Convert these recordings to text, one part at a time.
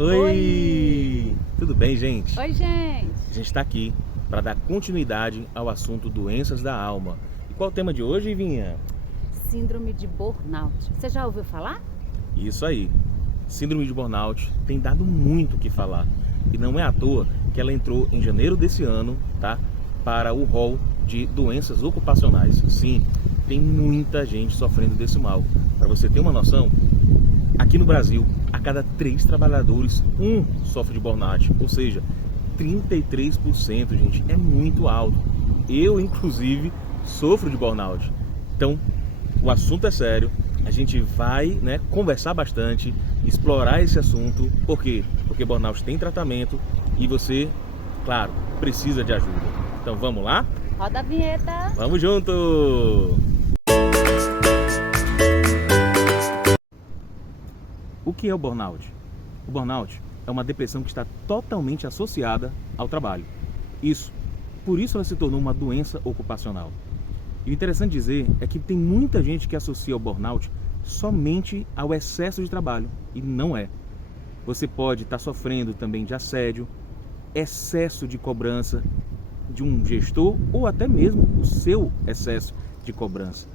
Oi! Tudo bem, gente? Oi, gente! A gente está aqui para dar continuidade ao assunto doenças da alma. E qual é o tema de hoje, Vinha? Síndrome de burnout. Você já ouviu falar? Isso aí. Síndrome de burnout tem dado muito o que falar. E não é à toa que ela entrou em janeiro desse ano, tá? Para o rol de doenças ocupacionais. Sim, tem muita gente sofrendo desse mal. Para você ter uma noção, aqui no Brasil, a cada 3 trabalhadores, um sofre de burnout. Ou seja, 33%, gente, é muito alto. Eu, inclusive, sofro de burnout. Então, o assunto é sério. A gente vai, conversar bastante, explorar esse assunto. Por quê? Porque burnout tem tratamento e você, claro, precisa de ajuda. Então, vamos lá? Roda a vinheta! Vamos junto! O que é o burnout? O burnout é uma depressão que está totalmente associada ao trabalho. Por isso ela se tornou uma doença ocupacional. E o interessante dizer é que tem muita gente que associa o burnout somente ao excesso de trabalho, e não é. Você pode estar sofrendo também de assédio, excesso de cobrança de um gestor ou até mesmo o seu excesso de cobrança.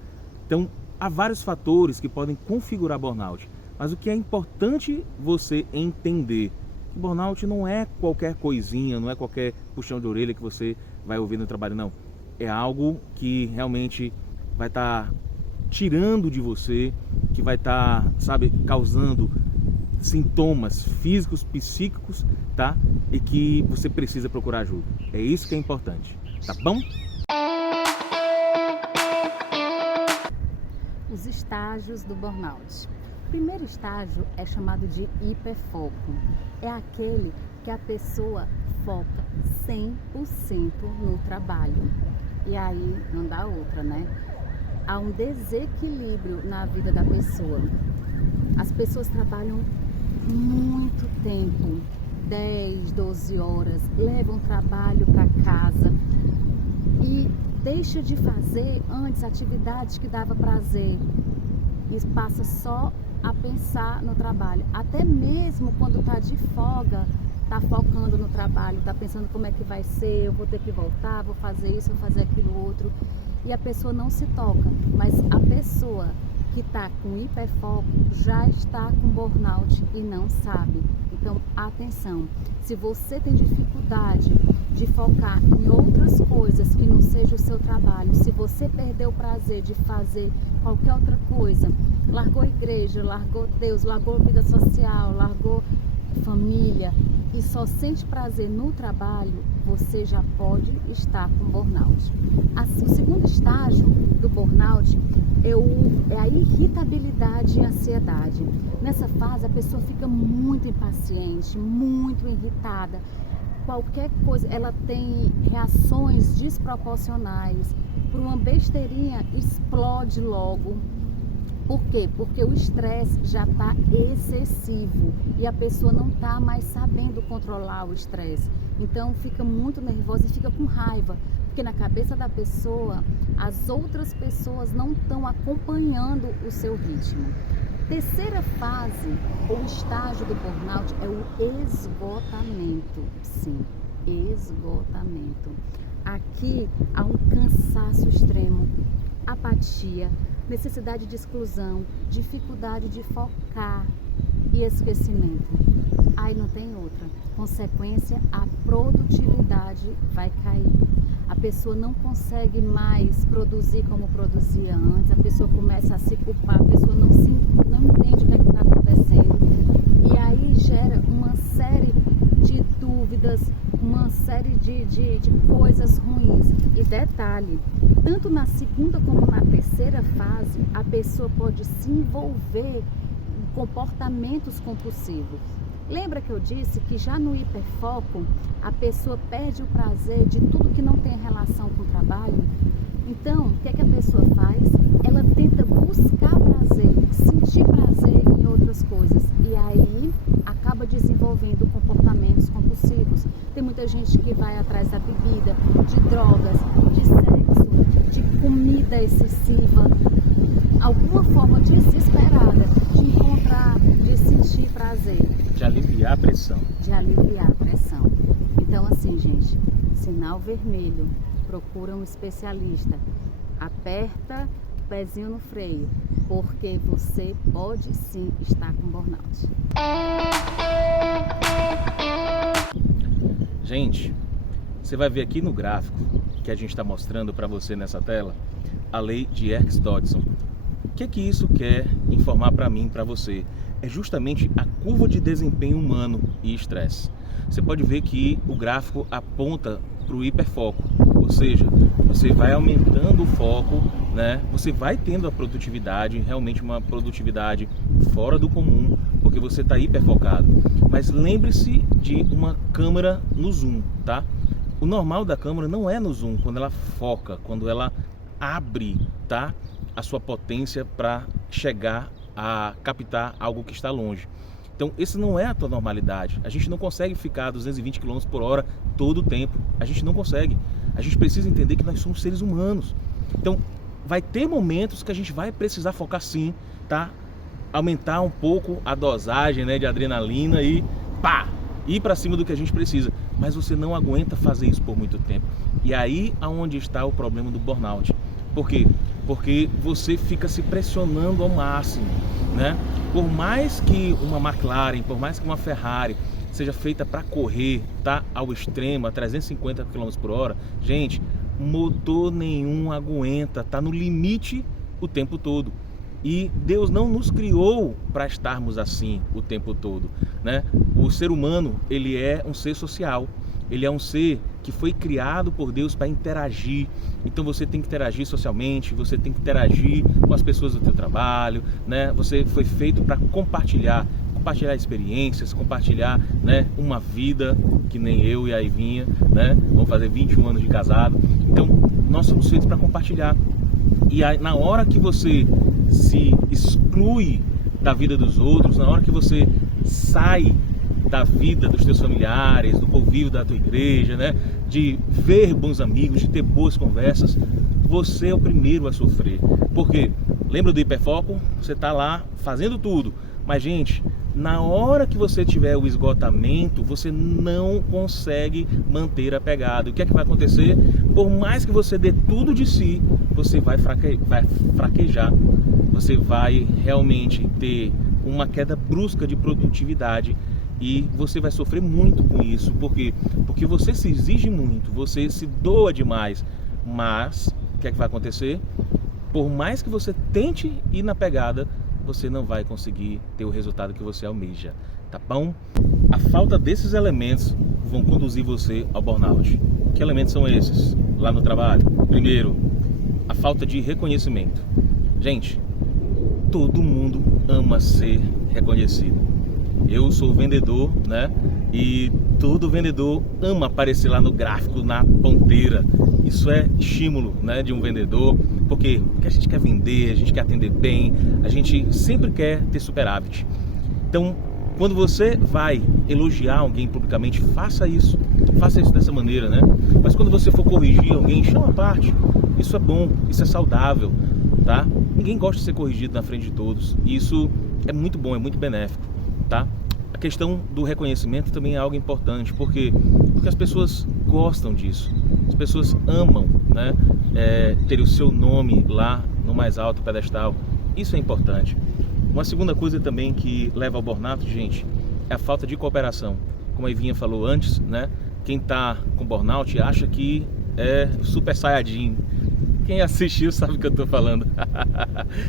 Então, há vários fatores que podem configurar burnout. Mas o que é importante você entender, o burnout não é qualquer coisinha, não é qualquer puxão de orelha que você vai ouvir no trabalho, não. É algo que realmente vai estar tirando de você, que vai estar, causando sintomas físicos, psíquicos, tá? E que você precisa procurar ajuda. É isso que é importante, tá bom? Os estágios do burnout. O primeiro estágio é chamado de hiperfoco. É aquele que a pessoa foca 100% no trabalho. E aí não dá outra, né? Há um desequilíbrio na vida da pessoa. As pessoas trabalham muito tempo, 10, 12 horas, levam trabalho para casa e deixa de fazer antes atividades que dava prazer e passa só a pensar no trabalho. Até mesmo quando está de folga, está focando no trabalho, está pensando como é que vai ser, eu vou ter que voltar, vou fazer isso, vou fazer aquilo outro. E a pessoa não se toca, mas a pessoa que está com hiperfoco já está com burnout e não sabe. Então, atenção, se você tem dificuldade de focar em outras coisas que não seja o seu trabalho, se você perdeu o prazer de fazer qualquer outra coisa, largou a igreja, largou Deus, largou a vida social, largou família e só sente prazer no trabalho, você já pode estar com burnout. Assim, o segundo estágio do burnout é a irritabilidade e ansiedade. Nessa fase a pessoa fica muito impaciente, muito irritada. Qualquer coisa, ela tem reações desproporcionais. Por uma besteirinha, explode logo. Por quê? Porque o estresse já está excessivo e a pessoa não está mais sabendo controlar o estresse. Então fica muito nervosa e fica com raiva, porque na cabeça da pessoa, as outras pessoas não estão acompanhando o seu ritmo. Terceira fase, ou estágio do burnout, é o esgotamento. Sim, esgotamento. Aqui há um cansaço extremo, apatia, necessidade de exclusão, dificuldade de focar e esquecimento. Aí não tem outra. Consequência, a produtividade vai cair. A pessoa não consegue mais produzir como produzia antes, a pessoa começa a se culpar, a pessoa não entende o que está acontecendo. E aí gera uma série de dúvidas, uma série de coisas ruins. E detalhe, tanto na segunda como na terceira fase, a pessoa pode se envolver em comportamentos compulsivos. Lembra que eu disse que já no hiperfoco, a pessoa perde o prazer de tudo que não tem relação com o trabalho? Então, o que é que a pessoa faz? Ela tenta buscar prazer, sentir prazer em outras coisas. E aí, acaba desenvolvendo comportamentos compulsivos. Tem muita gente que vai atrás da bebida, de drogas, de sexo, de comida excessiva. Alguma forma desesperada de encontrar, de sentir prazer. De aliviar a pressão. De aliviar a pressão. Então, assim, gente, sinal vermelho, procura um especialista, aperta o pezinho no freio, porque você pode sim estar com burnout. Gente, você vai ver aqui no gráfico que a gente está mostrando para você nessa tela a lei de Yerkes-Dodson. O que isso quer informar para mim, para você? É justamente a curva de desempenho humano e estresse. Você pode ver que o gráfico aponta para o hiperfoco, ou seja, você vai aumentando o foco, né? Você vai tendo a produtividade, realmente uma produtividade fora do comum, porque você está hiperfocado. Mas lembre-se de uma câmera no zoom, tá? O normal da câmera não é no zoom, quando ela foca, quando ela abre, tá? A sua potência para chegar a captar algo que está longe. Então, esse não é a tua normalidade. A gente não consegue ficar a 220 km por hora todo o tempo. A gente não consegue. A gente precisa entender que nós somos seres humanos. Então, vai ter momentos que a gente vai precisar focar sim, tá? Aumentar um pouco a dosagem, né, de adrenalina e pá, ir para cima do que a gente precisa. Mas você não aguenta fazer isso por muito tempo. E aí aonde está o problema do burnout. Por quê? Porque você fica se pressionando ao máximo, né? Por mais que uma McLaren, por mais que uma Ferrari seja feita para correr, tá, ao extremo, a 350 km por hora, gente, motor nenhum aguenta, tá no limite o tempo todo. E Deus não nos criou para estarmos assim o tempo todo, né? O ser humano, ele é um ser social. Ele é um ser que foi criado por Deus para interagir. Então você tem que interagir socialmente, você tem que interagir com as pessoas do teu trabalho, né? Você foi feito para compartilhar experiências, compartilhar, né, uma vida, que nem eu e a Ivinha, né? Vamos fazer 21 anos de casado. Então nós somos feitos para compartilhar. E aí, na hora que você se exclui da vida dos outros, na hora que você sai da vida dos teus familiares, do convívio da tua igreja, né? De ver bons amigos, de ter boas conversas, você é o primeiro a sofrer. Porque, lembra do hiperfoco? Você está lá fazendo tudo. Mas, gente, na hora que você tiver o esgotamento, você não consegue manter a pegada. O que é que vai acontecer? Por mais que você dê tudo de si, você vai fraquejar. Você vai realmente ter uma queda brusca de produtividade. E você vai sofrer muito com isso. Por quê? Porque você se exige muito, você se doa demais. Mas, o que é que vai acontecer? Por mais que você tente ir na pegada, você não vai conseguir ter o resultado que você almeja, tá bom? A falta desses elementos vão conduzir você ao burnout. Que elementos são esses lá no trabalho? Primeiro, a falta de reconhecimento. Gente, todo mundo ama ser reconhecido. Eu sou vendedor, né? E todo vendedor ama aparecer lá no gráfico, na ponteira. Isso é estímulo, né, de um vendedor, porque a gente quer vender, a gente quer atender bem, a gente sempre quer ter superávit. Então, quando você vai elogiar alguém publicamente, faça isso dessa maneira, né? Mas quando você for corrigir alguém, chama a parte. Isso é bom, isso é saudável, tá? Ninguém gosta de ser corrigido na frente de todos. E isso é muito bom, é muito benéfico, tá? A questão do reconhecimento também é algo importante, porque as pessoas gostam disso, as pessoas amam, né, ter o seu nome lá no mais alto pedestal. Isso é importante. Uma segunda coisa também que leva ao burnout, gente, é a falta de cooperação. Como a Ivinha falou antes, né, quem está com burnout acha que é super saiyajin. Quem assistiu sabe o que eu estou falando,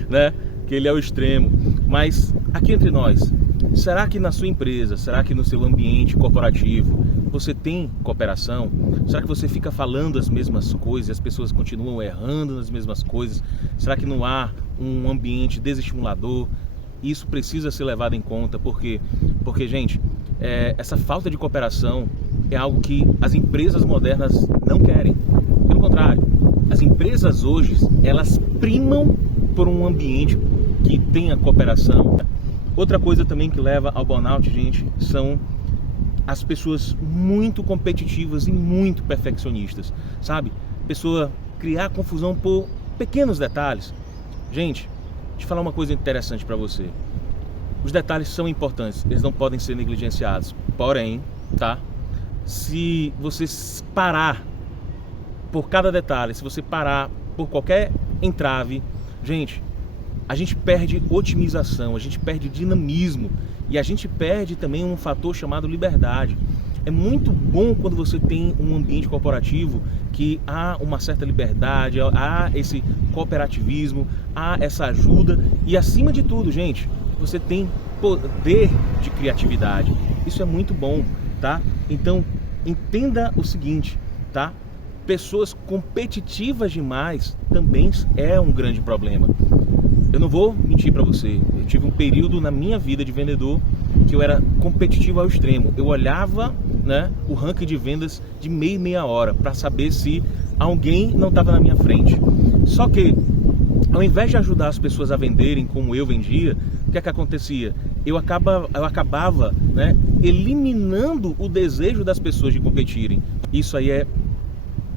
né? Que ele é o extremo. Mas aqui entre nós, será que na sua empresa, será que no seu ambiente corporativo você tem cooperação? Será que você fica falando as mesmas coisas e as pessoas continuam errando nas mesmas coisas? Será que não há um ambiente desestimulador? Isso precisa ser levado em conta, porque gente, essa falta de cooperação é algo que as empresas modernas não querem. Pelo contrário, as empresas hoje, elas primam por um ambiente que tenha cooperação. Outra coisa também que leva ao burnout, gente, são as pessoas muito competitivas e muito perfeccionistas, sabe? Pessoa criar confusão por pequenos detalhes. Gente, deixa eu falar uma coisa interessante para você. Os detalhes são importantes, eles não podem ser negligenciados. Porém, tá? Se você parar por cada detalhe, se você parar por qualquer entrave, gente, a gente perde otimização, a gente perde dinamismo e a gente perde também um fator chamado liberdade. É muito bom quando você tem um ambiente corporativo que há uma certa liberdade, há esse cooperativismo, há essa ajuda e, acima de tudo, gente, você tem poder de criatividade. Isso é muito bom, tá? Então, entenda o seguinte, tá? Pessoas competitivas demais também é um grande problema. Eu não vou mentir para você, eu tive um período na minha vida de vendedor que eu era competitivo ao extremo. Eu olhava, né, o ranking de vendas de meia hora para saber se alguém não estava na minha frente. Só que, ao invés de ajudar as pessoas a venderem como eu vendia, o que é que acontecia? Eu acabava, né, eliminando o desejo das pessoas de competirem. Isso aí é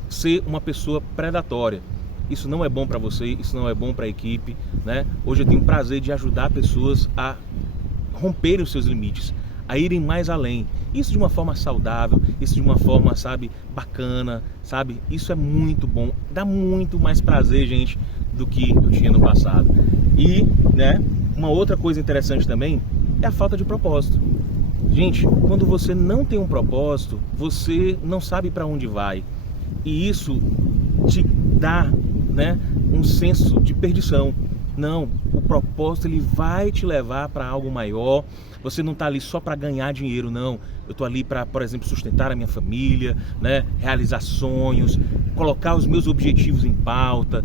ser uma pessoa predatória. Isso não é bom para você, isso não é bom para a equipe, né? Hoje eu tenho o prazer de ajudar pessoas a romperem os seus limites, a irem mais além. Isso de uma forma saudável, isso de uma forma, sabe, bacana, sabe? Isso é muito bom, dá muito mais prazer, gente, do que eu tinha no passado. E, né, uma outra coisa interessante também é a falta de propósito. Gente, quando você não tem um propósito, você não sabe para onde vai. E isso te dá, né, um senso de perdição. Não, o propósito ele vai te levar para algo maior. Você não está ali só para ganhar dinheiro, não. Eu estou ali para, por exemplo, sustentar a minha família, né, realizar sonhos, colocar os meus objetivos em pauta.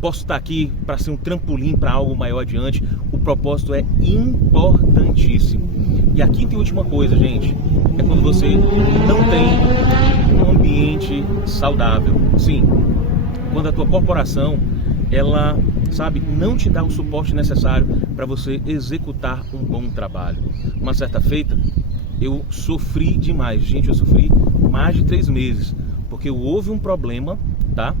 Posso estar aqui para ser um trampolim para algo maior adiante. O propósito é importantíssimo. E a quinta e última coisa, gente, é quando você não tem um ambiente saudável. Sim, quando a tua corporação, ela, sabe, não te dá o suporte necessário para você executar um bom trabalho. Uma certa feita, eu sofri demais, gente, eu sofri mais de 3 meses, porque houve um problema, tá?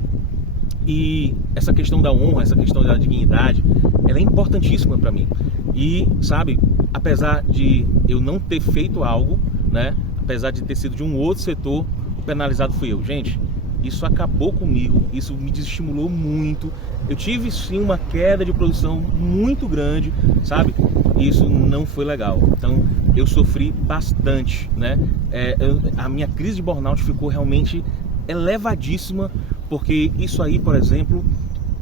E essa questão da honra, essa questão da dignidade, ela é importantíssima para mim. E, sabe, apesar de eu não ter feito algo, né, apesar de ter sido de um outro setor, o penalizado fui eu. Gente, isso acabou comigo, isso me desestimulou muito. Eu tive sim uma queda de produção muito grande, sabe? E isso não foi legal. Então eu sofri bastante, né? A minha crise de burnout ficou realmente elevadíssima, porque isso aí, por exemplo,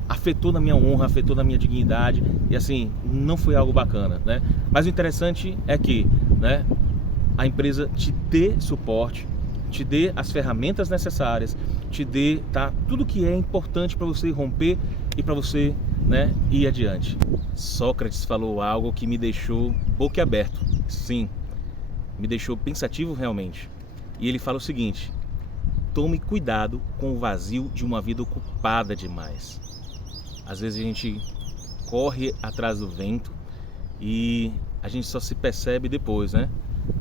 afetou na minha honra, afetou na minha dignidade e assim, não foi algo bacana, né? Mas o interessante é que, né, a empresa te dê suporte, te dê as ferramentas necessárias, te dê, tá, tudo que é importante para você romper e para você, né, ir adiante. Sócrates falou algo que me deixou boquiaberto, sim, me deixou pensativo realmente. E ele fala o seguinte: tome cuidado com o vazio de uma vida ocupada demais. Às vezes a gente corre atrás do vento e a gente só se percebe depois, né?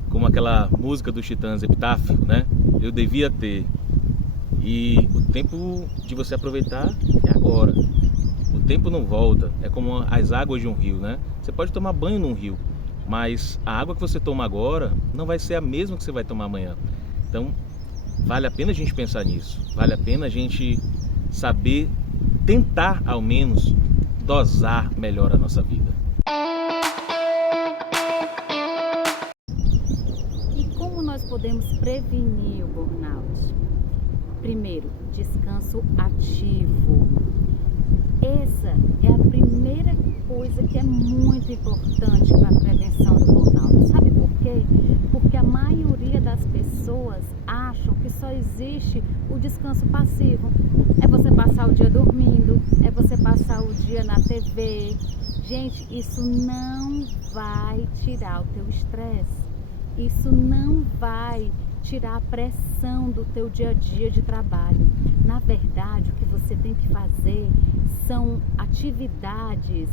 Como aquela música dos Titãs, Epitáfio, né? Eu devia ter. E o tempo de você aproveitar é agora. O tempo não volta, é como as águas de um rio, né? Você pode tomar banho num rio, mas a água que você toma agora não vai ser a mesma que você vai tomar amanhã. Então, vale a pena a gente pensar nisso. Vale a pena a gente saber, tentar ao menos, dosar melhor a nossa vida. E como nós podemos prevenir o burnout? Primeiro, descanso ativo. Essa é a primeira coisa que é muito importante para a prevenção do burnout. Sabe por quê? Porque a maioria das pessoas acham que só existe o descanso passivo. É você passar o dia dormindo, é você passar o dia na TV. Gente, isso não vai tirar o teu estresse. Isso não vai tirar a pressão do teu dia a dia de trabalho. Na verdade, o que você tem que fazer são atividades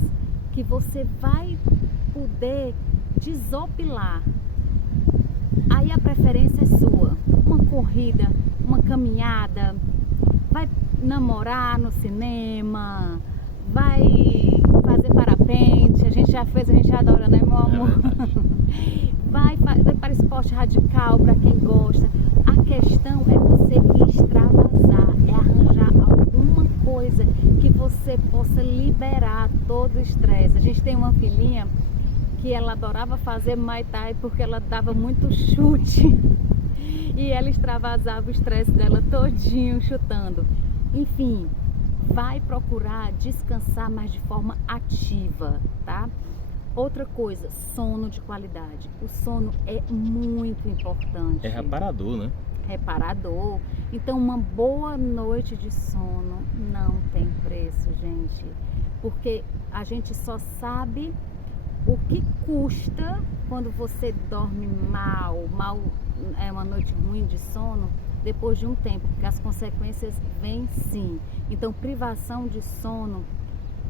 que você vai poder desopilar. Aí a preferência é sua. Uma corrida, uma caminhada, vai namorar no cinema, vai fazer parapente, a gente já fez, a gente adora, né, meu amor? Vai para esporte radical, para quem gosta. A questão é você extravasar, é arranjar alguma coisa que você possa liberar todo o estresse. A gente tem uma filhinha que ela adorava fazer Muay Thai porque ela dava muito chute e ela extravasava o estresse dela todinho chutando. Enfim, vai procurar descansar, mas de forma ativa, tá? Outra coisa, sono de qualidade. O sono é muito importante. É reparador, né? Reparador. Então, uma boa noite de sono não tem preço, gente. Porque a gente só sabe o que custa quando você dorme mal é uma noite ruim de sono, depois de um tempo, porque as consequências vêm sim. Então, privação de sono,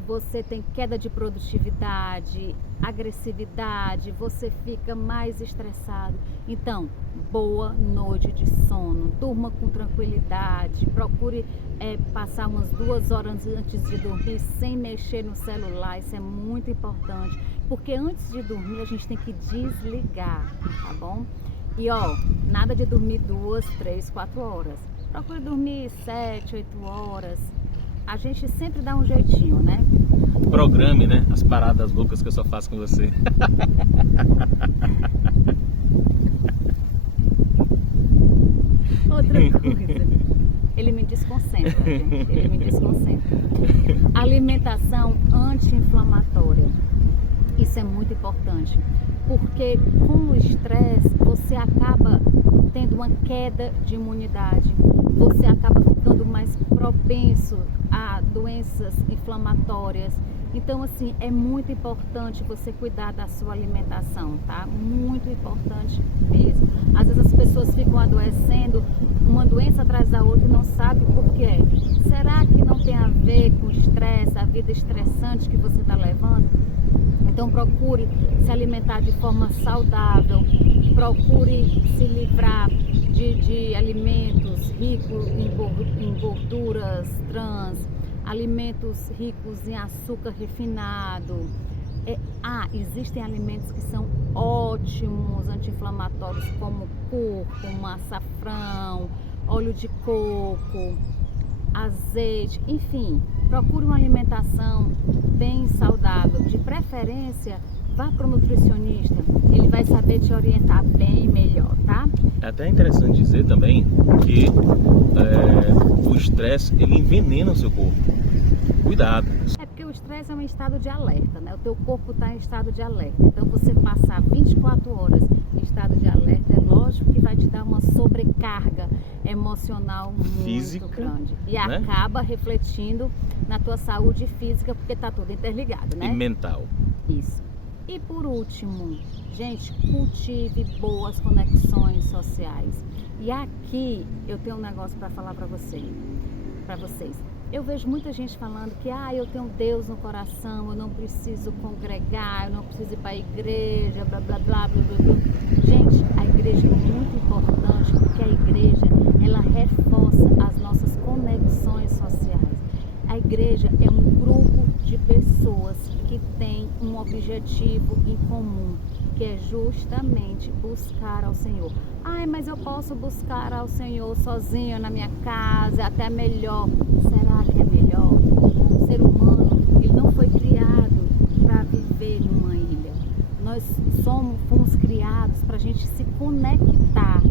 você tem queda de produtividade, agressividade, você fica mais estressado. Então, boa noite de sono, durma com tranquilidade, procure passar umas 2 horas antes de dormir sem mexer no celular, isso é muito importante, porque antes de dormir a gente tem que desligar, tá bom? E ó, nada de dormir 2, 3, 4 horas, procure dormir 7, 8 horas. A gente sempre dá um jeitinho, né? Programe, né? As paradas loucas que eu só faço com você. Outra coisa, ele me desconcentra, gente. Ele me desconcentra. Alimentação anti-inflamatória. Isso é muito importante, porque com o estresse você acaba tendo uma queda de imunidade, você acaba ficando mais propenso a doenças inflamatórias. Então, assim, é muito importante você cuidar da sua alimentação, tá? Muito importante mesmo. Às vezes as pessoas ficam adoecendo, uma doença atrás da outra e não sabem por quê. Será que não tem a ver com o estresse, a vida estressante que você está levando? Então procure se alimentar de forma saudável, procure se livrar de alimentos ricos em gorduras trans, alimentos ricos em açúcar refinado. Existem alimentos que são ótimos anti-inflamatórios, como cúrcuma, açafrão, óleo de coco, azeite, enfim, procure uma alimentação bem saudável, de preferência vá para o nutricionista, ele vai saber te orientar bem melhor, tá? É até interessante dizer também que o estresse, ele envenena o seu corpo. Cuidado. É porque o estresse é um estado de alerta, né? O teu corpo está em estado de alerta, então você passar 24 horas em estado de alerta, é lógico que vai te dar uma sobrecarga emocional muito grande. E né? Acaba refletindo na tua saúde física, porque tá tudo interligado, né? E mental. Isso. E por último, gente, cultive boas conexões sociais. E aqui eu tenho um negócio para falar para vocês. Eu vejo muita gente falando que eu tenho Deus no coração, eu não preciso congregar, eu não preciso ir para a igreja, blá, blá, blá, blá, blá, blá. Gente, a igreja é muito importante porque a igreja, ela reforça as nossas conexões sociais. A igreja é um grupo de pessoas que têm um objetivo em comum, que é justamente buscar ao Senhor. Mas eu posso buscar ao Senhor sozinho na minha casa, é até melhor. Será que é melhor? O ser humano, ele não foi criado para viver numa ilha. Nós fomos criados para a gente se conectar.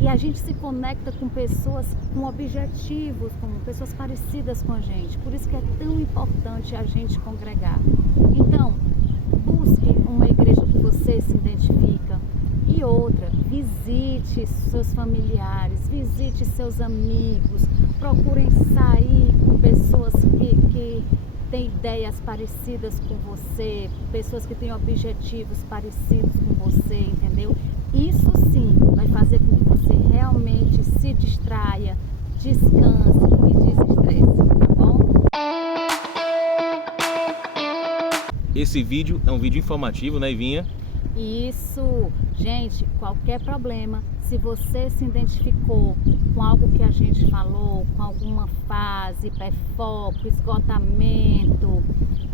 E a gente se conecta com pessoas com objetivos, com pessoas parecidas com a gente. Por isso que é tão importante a gente congregar. Então, busque uma igreja que você se identifica. E outra, visite seus familiares, visite seus amigos. Procurem sair com pessoas que têm ideias parecidas com você, pessoas que têm objetivos parecidos com você, entendeu? Isso sim vai fazer com que você realmente se distraia, descanse e desestresse, tá bom? Esse vídeo é um vídeo informativo, né, Ivinha? Isso, gente, qualquer problema, se você se identificou com algo que a gente falou, com alguma fase, hiperfoco, esgotamento,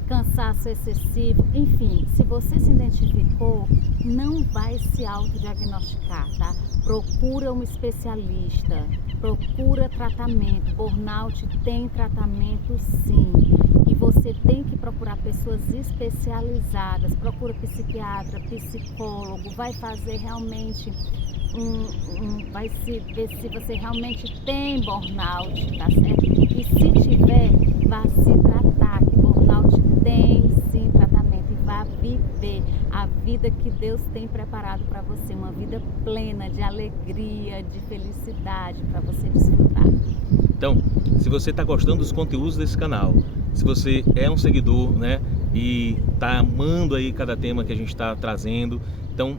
cansaço excessivo, enfim, se você se identificou, não vai se autodiagnosticar, tá? Procura um especialista, procura tratamento. Burnout tem tratamento sim, e você tem que procurar pessoas especializadas, procura psiquiatra, psicólogo, vai fazer realmente vai se ver se você realmente tem burnout, tá certo? E se tiver, vá se tratar, que burnout tem sim tratamento, e vá viver a vida que Deus tem preparado para você, uma vida plena de alegria, de felicidade para você desfrutar. Então, se você está gostando dos conteúdos desse canal, se você é um seguidor, né, e está amando aí cada tema que a gente está trazendo, então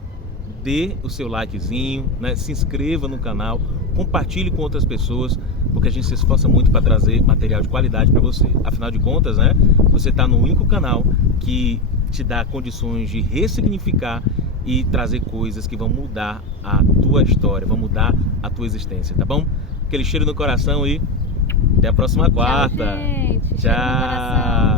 dê o seu likezinho, né, se inscreva no canal, compartilhe com outras pessoas, porque a gente se esforça muito para trazer material de qualidade para você. Afinal de contas, né, você está no único canal que te dá condições de ressignificar e trazer coisas que vão mudar a tua história, vão mudar a tua existência, tá bom? Aquele cheiro no coração e até a próxima quarta. Tchau, gente. Cheiro no Tchau. coração.